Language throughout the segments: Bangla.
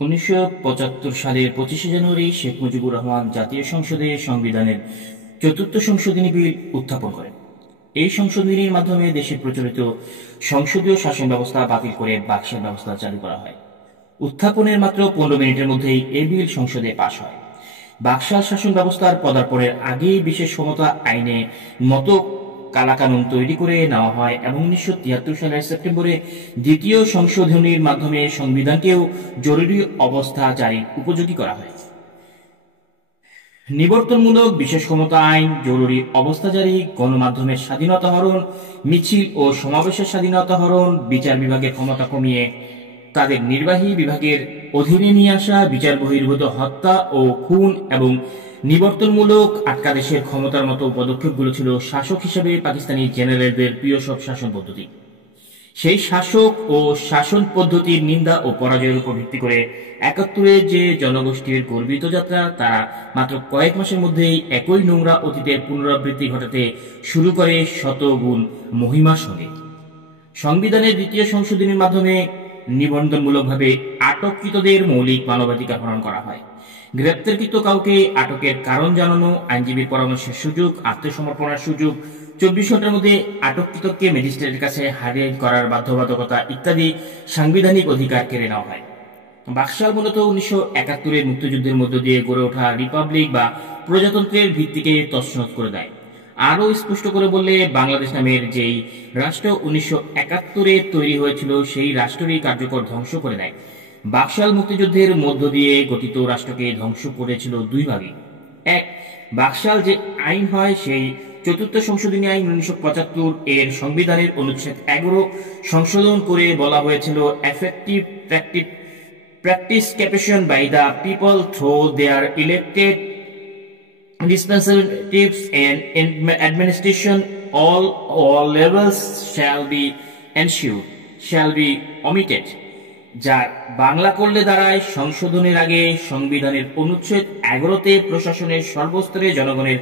1975 সালের 25শে জানুয়ারি শেখ মুজিবুর রহমান জাতীয় সংসদে সংবিধানের চতুর্থ সংশোধনী বিল উত্থাপন করেন। এই সংশোধনীর মাধ্যমে দেশে প্রচলিত সংসদীয় শাসন ব্যবস্থা বাতিল করে বাকশাল ব্যবস্থা চালু করা হয়। উত্থাপনের মাত্র 15 মিনিটের মধ্যেই এই বিল সংসদে পাশ হয়। বাকশাল শাসন ব্যবস্থার পদার্পণের আগেই বিশেষ ক্ষমতা আইনে মতো কালাকানুন তৈরি করে নেওয়া হয় এবং 1973 সালের সেপ্টেম্বরে দ্বিতীয় সংশোধনীর মাধ্যমে সংবিধানকেও জরুরি অবস্থা জারির উপযোগী করা হয়। নিবর্তনমূলক বিশেষ ক্ষমতা আইন, জরুরি অবস্থা জারি, গণমাধ্যমের স্বাধীনতা হরণ, মিছিল ও সমাবেশের স্বাধীনতা হরণ, বিচার বিভাগের ক্ষমতা কমিয়ে তাদের নির্বাহী বিভাগের অধীনে নিয়ে আসা, বিচার বহির্ভূত হত্যা ও খুন এবং নিবর্তনমূলক আটকাদেশের ক্ষমতার মতো পদক্ষেপগুলো ছিল শাসক হিসেবে পাকিস্তানি জেনারেলদের প্রিয় সব শাসন পদ্ধতি। সেই শাসক ও শাসন পদ্ধতির নিন্দা ও পরাজয়ের উপর ভিত্তি করে 71-এ যে জনগোষ্ঠীর গর্বিত যাত্রা, তারা মাত্র কয়েক মাসের মধ্যেই একই নোংরা অতীতের পুনরাবৃত্তি ঘটাতে শুরু করে শতগুণ মহিমার সঙ্গে। সংবিধানের দ্বিতীয় সংশোধনীর মাধ্যমে নিবন্ধনমূলকভাবে আটককৃতদের মৌলিক মানবাধিকার হরণ করা হয়। গ্রেপ্তারকৃত কাউকে আটকের কারণ জানানো, আইনজীবীর পরামর্শের সুযোগ, আত্মসমর্পণের সুযোগ, 24 ঘন্টার মধ্যে আটককৃতকে ম্যাজিস্ট্রেটের কাছে হাজির করার বাধ্যবাধকতা ইত্যাদি সাংবিধানিক অধিকার কেড়ে নেওয়া হয়। বাকশাল মূলত 1971-এর মুক্তিযুদ্ধের মধ্য দিয়ে গড়ে ওঠা রিপাবলিক বা প্রজাতন্ত্রের ভিত্তিকে তছনছ করে দেয়। আরও স্পষ্ট করে বললে, বাংলাদেশ নামের যেই রাষ্ট্র 1971-এ তৈরি হয়েছিল, সেই রাষ্ট্রেরই কার্যকর ধ্বংস করে দেয়। বাকশাল মুক্তিযুদ্ধের মধ্য দিয়ে গঠিত রাষ্ট্রকে ধ্বংস করেছিল দুই ভাগে। এক, বাকশাল যে আইন হয়, সেই চতুর্থ সংশোধনী আইন 1975 এর সংবিধানের অনুচ্ছেদ 11 সংশোধন করে বলা হয়েছিল, effective participation by the people through their elected representatives and administration all levels shall be ensured, shall be omitted। যার বাংলা করলে দাঁড়ায়, সংশোধনের আগে সংবিধানের অনুচ্ছেদ 11-তে প্রশাসনের সর্বস্তরে জনগণের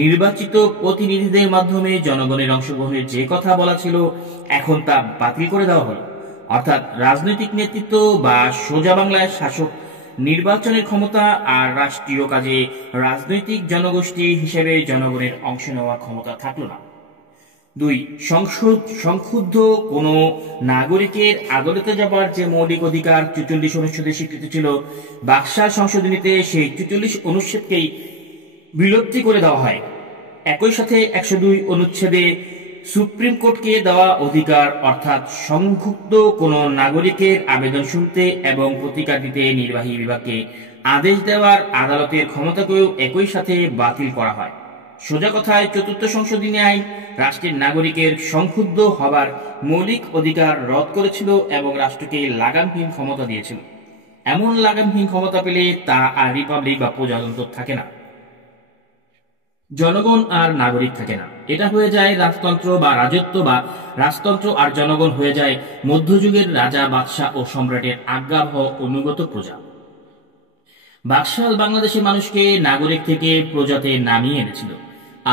নির্বাচিত প্রতিনিধিদের মাধ্যমে জনগণের অংশগ্রহণের যে কথা বলা ছিল, এখন তা বাতিল করে দেওয়া হলো। অর্থাৎ রাজনৈতিক নেতৃত্ব বা সোজা বাংলায় শাসক নির্বাচনের ক্ষমতা আর রাষ্ট্রীয় কাজে রাজনৈতিক জনগোষ্ঠী হিসেবে জনগণের অংশ নেওয়ার ক্ষমতা থাকলো না। দুই, সংক্ষুব্ধ কোন নাগরিকের আদালতে যাবার যে মৌলিক অধিকার 44 অনুচ্ছেদে স্বীকৃত ছিল, বাকশাল সংশোধনীতে সেই 44 অনুচ্ছেদকেই বিলুপ্তি করে দেওয়া হয়। একই সাথে 102 অনুচ্ছেদে সুপ্রিম কোর্টকে দেওয়া অধিকার, অর্থাৎ সংক্ষুব্ধ কোন নাগরিকের আবেদন শুনতে এবং প্রতিকার দিতে নির্বাহী বিভাগকে আদেশ দেওয়ার আদালতের ক্ষমতাকেও একই সাথে বাতিল করা হয়। সোজা কথায়, চতুর্থ সংশোধনী আইন রাষ্ট্রের নাগরিকের সংক্ষুব্ধ হবার মৌলিক অধিকার রদ করেছিল এবং রাষ্ট্রকে লাগামহীন ক্ষমতা দিয়েছিল। এমন লাগামহীন ক্ষমতা পেলে তা আর রিপাবলিক বা প্রজাতন্ত্র থাকে না, জনগণ আর নাগরিক থাকে না। এটা হয়ে যায় রাজতন্ত্র বা রাজত্ব, বা রাজতন্ত্র আর জনগণ হয়ে যায় মধ্যযুগের রাজা, বাদশাহ ও সম্রাটের আজ্ঞাবহ অনুগত প্রজা। বাকশাল বাংলাদেশের মানুষকে নাগরিক থেকে প্রজাতে নামিয়ে এনেছিল,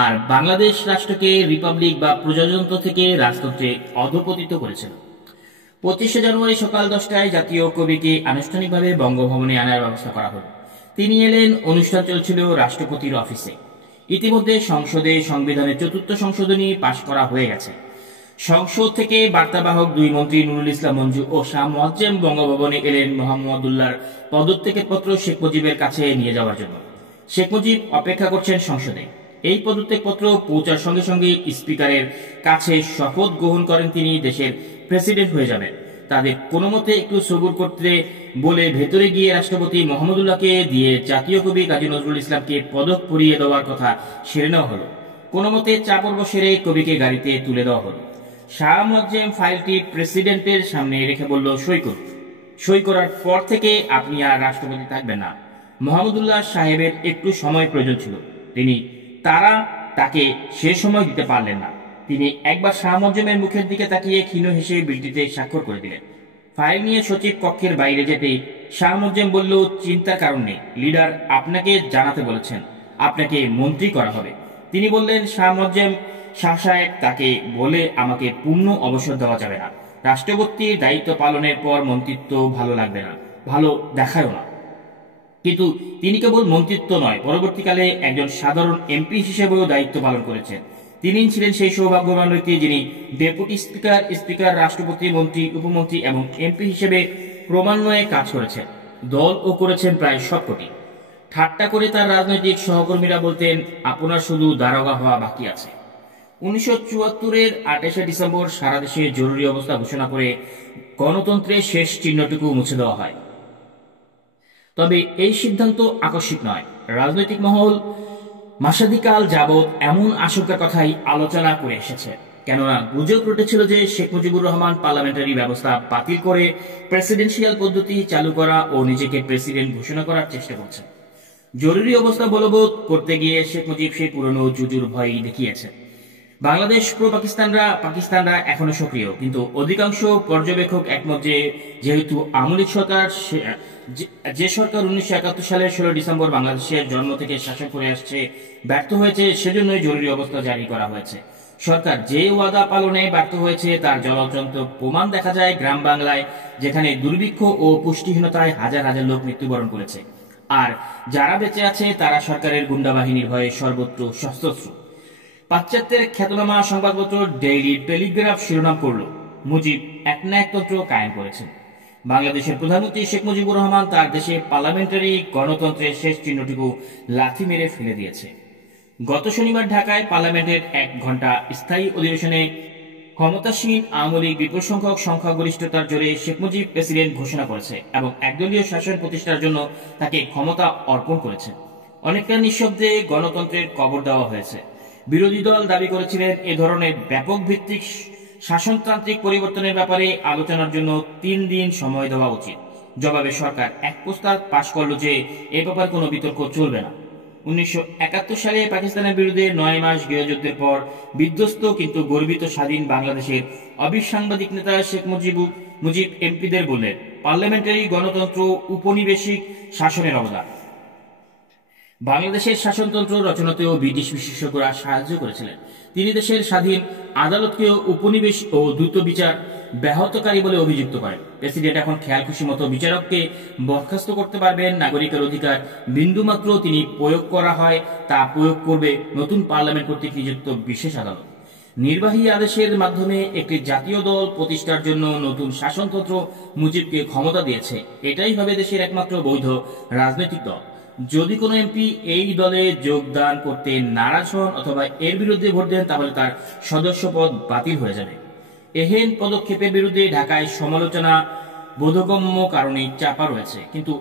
আর বাংলাদেশ রাষ্ট্রকে রিপাবলিক বা প্রজাতন্ত্র থেকে রাজতন্ত্রে অধঃপতিত করেছিল। 25শে জানুয়ারি সকাল 10টায় জাতীয় কবিকে আনুষ্ঠানিকভাবে বঙ্গভবনে আনার ব্যবস্থা করা হল। তিনি এলেন। অনুষ্ঠান চলছিল রাষ্ট্রপতির অফিসে। ইতিমধ্যে সংসদে সংবিধানের চতুর্থ সংশোধনী পাশ করা হয়ে গেছে। সংসদ থেকে বার্তাবাহক দুই মন্ত্রী নুরুল ইসলাম মঞ্জু ও শাহ মোয়াজ্জেম বঙ্গভবনে এলেন মোহাম্মদুল্লাহর পদত্যাগপত্র শেখ মুজিবের কাছে নিয়ে যাওয়ার জন্য। শেখ মুজিব অপেক্ষা করছেন সংসদে। এই পদত্যাগপত্র পৌঁছার সঙ্গে সঙ্গে স্পিকারের কাছে শপথ গ্রহণ করেন তিনি দেশের প্রেসিডেন্ট হয়ে যাবেন। তাদের কোনো মতে একটু সবুর করতে বলে ভেতরে গিয়ে রাষ্ট্রপতি মোহাম্মদুল্লাহকে দিয়ে জাতীয় কবি কাজী নজরুল ইসলামকে পদক পরিয়ে দেওয়ার কথা সেরে নেওয়া হলো। কোনো মতে চাপর্ব সেরে কবিকে গাড়িতে তুলে দেওয়া হলো। শাহ মোয়াজ্জেম ফাইলটি প্রেসিডেন্টের সামনে রেখে বলল, সই করুন। সই করার পর থেকে আপনি আর রাষ্ট্রপতি থাকবেন না। মোহাম্মদুল্লাহ সাহেবের একটু সময় প্রয়োজন ছিল। তারা তাকে সে সময় দিতে পারলেন না। তিনি একবার শাহ মোয়াজ্জেমের মুখের দিকে তাকিয়ে ক্ষীণ হেসে বিলটিতে স্বাক্ষর করে দিলেন। ফাইল নিয়ে সচিব কক্ষের বাইরে যেতেই শাহ মোয়াজ্জেম বলল, চিন্তার কারণ নেই, লিডার আপনাকে জানাতে বলেছেন, আপনাকে মন্ত্রী করা হবে। তিনি বললেন, শাহ মোয়াজ্জেম শাহ সাহেব, তাকে বলে আমাকে পূর্ণ অবসর দেওয়া যাবে না। রাষ্ট্রপতির দায়িত্ব পালনের পর মন্ত্রিত্ব ভালো লাগবে না। ভালো দেখায়ও না। কিন্তু তিনি কেবল মন্ত্রিত্ব নয়, পরবর্তীকালে একজন সাধারণ এমপি হিসেবেও দায়িত্ব পালন করেছেন। তিনি ছিলেন সেই সৌভাগ্যবান ব্যক্তি যিনি ডেপুটি স্পিকার, স্পিকার, রাষ্ট্রপতি, মন্ত্রী, উপমন্ত্রী এবং এমপি হিসেবে ক্রমান্বয়ে কাজ করেছেন। দল ও করেছেন প্রায় সবকটি। ঠাট্টা করে তার রাজনৈতিক সহকর্মীরা বলতেন, আপনার শুধু দারোগা হওয়া বাকি আছে। 1974-এর 28শে ডিসেম্বর সারা দেশে জরুরি অবস্থা ঘোষণা করে গণতন্ত্রের শেষ চিহ্নটুকু মুছে দেওয়া হয়। তবে এই সিদ্ধান্ত আকস্মিক নয়। রাজনৈতিক মহল মাসাধিকাল যাবৎ এমন আশঙ্কার কথাই আলোচনা করে এসেছে। কেননা গুজব রটেছিল যে শেখ মুজিবুর রহমান পার্লামেন্টারি ব্যবস্থা বাতিল করে প্রেসিডেন্সিয়াল পদ্ধতি চালু করা ও নিজেকে প্রেসিডেন্ট ঘোষণা করার চেষ্টা করছেন। জরুরি অবস্থা বলবৎ করতে গিয়ে শেখ মুজিব সেই পুরনো জুজুর ভয় দেখিয়েছে। বাংলাদেশ প্রো পাকিস্তানরা এখনো সক্রিয়, কিন্তু অধিকাংশ পর্যবেক্ষক একমত যে যেহেতু আওয়ামী লীগ সরকার, যে সরকার 1971 সালের 16 ডিসেম্বর বাংলাদেশের জন্ম থেকে শাসন করে আসছে, ব্যর্থ হয়েছে, সেজন্যই জরুরি অবস্থা জারি করা হয়েছে। সরকার যে ওয়াদা পালনে ব্যর্থ হয়েছে তার জ্বলন্ত প্রমাণ দেখা যায় গ্রাম বাংলায়, যেখানে দুর্ভিক্ষ ও পুষ্টিহীনতায় হাজার হাজার লোক মৃত্যুবরণ করেছে। আর যারা বেঁচে আছে তারা সরকারের গুন্ডা বাহিনীর ভয়ে সর্বত্র সশস্ত্র। পাশ্চাত্যের খ্যাতনামা সংবাদপত্র ডেইলি টেলিগ্রাফ শিরোনাম করল, মুজিব একনায়কতন্ত্র কায়েম করেছেন। বাংলাদেশের প্রধানমন্ত্রী শেখ মুজিবুর রহমান তার দেশে পার্লামেন্টারি গণতন্ত্রের শেষ চিহ্নটুকু লাথি মেরে ফেলে দিয়েছে। গত শনিবার ঢাকায় পার্লামেন্টের 1 ঘণ্টা স্থায়ী অধিবেশনে ক্ষমতাসীন আওয়ামী লীগ বিপুল সংখ্যক সংখ্যাগরিষ্ঠতার জোরে শেখ মুজিব প্রেসিডেন্ট ঘোষণা করেছে এবং একদলীয় শাসন প্রতিষ্ঠার জন্য তাকে ক্ষমতা অর্পণ করেছে। অনেকটা নিঃশব্দে গণতন্ত্রের কবর দেওয়া হয়েছে। বিরোধী দল দাবি করেছিলেন এ ধরনের ব্যাপক ভিত্তিক শাসনতান্ত্রিক পরিবর্তনের ব্যাপারে আলোচনার জন্য 3 দিন সময় দেওয়া উচিত। জবাবে সরকার এক প্রস্তাব পাশ করল যে এ ব্যাপারে কোনো বিতর্ক চলবে না। 1971 সালে পাকিস্তানের বিরুদ্ধে 9 মাস গৃহযুদ্ধের পর বিধ্বস্ত কিন্তু গর্বিত স্বাধীন বাংলাদেশের অবিসাংবাদিক নেতা শেখ মুজিব এমপিদের বললেন, পার্লামেন্টারি গণতন্ত্র উপনিবেশিক শাসনের অবদান। বাংলাদেশের শাসনতন্ত্র রচনাতেও ব্রিটিশ বিশেষজ্ঞরা সাহায্য করেছিলেন। তিনি দেশের স্বাধীন আদালতকেও উপনিবেশ ও দ্রুত বিচার ব্যাহতকারী বলে অভিযুক্ত করেন। প্রেসিডেন্ট এখন খেয়াল খুশি মতো বিচারককে বরখাস্ত করতে পারবেন। নাগরিকের অধিকার বিন্দুমাত্র তিনি প্রয়োগ করা হয় তা প্রয়োগ করবে নতুন পার্লামেন্ট কর্তৃক নিযুক্ত বিশেষ আদালত। নির্বাহী আদেশের মাধ্যমে একটি জাতীয় দল প্রতিষ্ঠার জন্য নতুন শাসনতন্ত্র মুজিবকে ক্ষমতা দিয়েছে। এটাই হবে দেশের একমাত্র বৈধ রাজনৈতিক দল। যদি কোনো এমপি এই দলে যোগদান করতে নারাজ হন অথবা এর বিরুদ্ধে ভোট দেন, তাহলে তার সদস্যপদ বাতিল হয়ে যাবে। এহেন পদক্ষেপের বিরুদ্ধে ঢাকায় সমালোচনা বোধগম্য কারণে চাপা রয়েছে। কিন্তু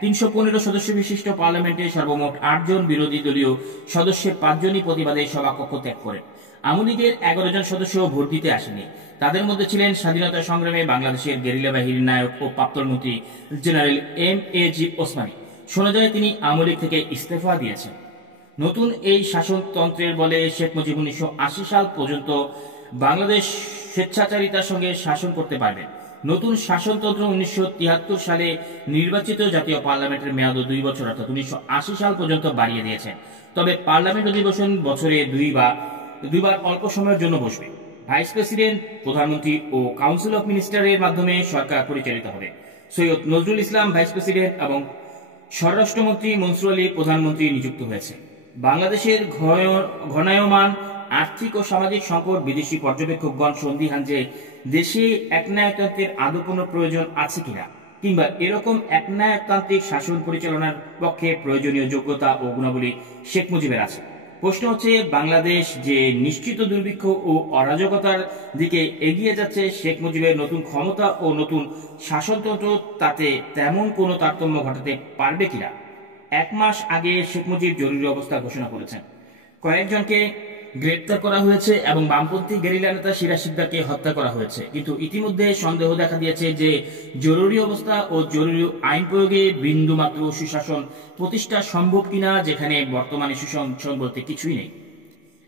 315 সদস্য বিশিষ্ট পার্লামেন্টে সর্বমোট 8 জন বিরোধী দলীয় সদস্যের 5 জনই প্রতিবাদে সভাকক্ষ ত্যাগ করেন। আওয়ামী লীগের 11 জন সদস্য ভোট দিতে আসেনি। তাদের মধ্যে ছিলেন স্বাধীনতা সংগ্রামে বাংলাদেশের গেরিলা বাহিনীর নায়ক ও প্রাক্তন মন্ত্রী জেনারেল M.A.G. ওসমানী। শোনা যায় তিনি আওয়ামী লীগ থেকে ইস্তফা দিয়েছেন। নতুন এই শাসনতন্ত্রের বলে শেখ মুজিব 1980 সাল পর্যন্ত বাংলাদেশ স্বেচ্ছাচারিতার সঙ্গে শাসন করতে পারবেন। নতুন শাসনতন্ত্র 1973 সালে নির্বাচিত জাতীয় পার্লামেন্টের মেয়াদ 2 বছর অর্থাৎ 1980 সাল পর্যন্ত বাড়িয়ে দিয়েছেন। তবে পার্লামেন্ট অধিবেশন বছরে দুইবার অল্প সময়ের জন্য বসবে। ভাইস প্রেসিডেন্ট, প্রধানমন্ত্রী ও কাউন্সিল অফ মিনিস্টারের মাধ্যমে সরকার পরিচালিত হবে। সৈয়দ নজরুল ইসলাম ভাইস প্রেসিডেন্ট এবং স্বরাষ্ট্রমন্ত্রী মনসুর আলী প্রধানমন্ত্রী নিযুক্ত হয়েছে। বাংলাদেশের ঘনায়মান আর্থিক ও সামাজিক সংকট বিদেশি পর্যবেক্ষকগণ সন্দিহান যে দেশে একনায়কতন্ত্রের আদৌ কোনো প্রয়োজন আছে কিনা, কিংবা এরকম একনায়কতান্ত্রিক শাসন পরিচালনার পক্ষে প্রয়োজনীয় যোগ্যতা ও গুণাবলী শেখ মুজিবের আছে। প্রশ্ন হচ্ছে, বাংলাদেশ যে নিশ্চিত দুর্ভিক্ষ ও অরাজকতার দিকে এগিয়ে যাচ্ছে, শেখ মুজিবের নতুন ক্ষমতা ও নতুন শাসনতন্ত্র তাতে তেমন কোনো তারতম্য ঘটাতে পারবে কিনা। 1 মাস আগে শেখ মুজিব জরুরি অবস্থা ঘোষণা করেছেন। কয়েকজনকে গ্রেপ্তার করা হয়েছে এবং বামপন্থী গেরিলা নেতা সিরাজ শিকদারকে হত্যা করা হয়েছে। কিন্তু ইতিমধ্যে সন্দেহ দেখা দিয়েছে যে জরুরি অবস্থা ও জরুরি আইন প্রয়োগে বিন্দুমাত্র সুশাসন প্রতিষ্ঠা সম্ভব কিনা, যেখানে বর্তমানে সুশাসন বলতে কিছুই নেই।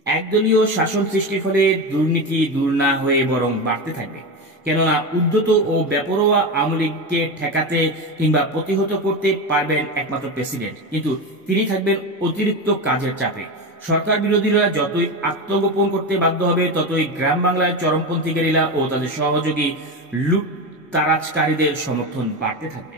একদলীয় শাসন সৃষ্টির ফলে দুর্নীতি দূর না হয়ে বরং বাড়তে থাকবে। কেননা উদ্যত ও বেপরোয়া আওয়ামী লীগকে ঠেকাতে কিংবা প্রতিহত করতে পারবেন একমাত্র প্রেসিডেন্ট, কিন্তু তিনি থাকবেন অতিরিক্ত কাজের চাপে। সরকার বিরোধীরা যতই আত্মগোপন করতে বাধ্য হবে, ততই গ্রাম বাংলায় চরমপন্থী গেরিলা ও তাদের সহযোগী লুটতারাজকারীদের সমর্থন বাড়তে থাকবে।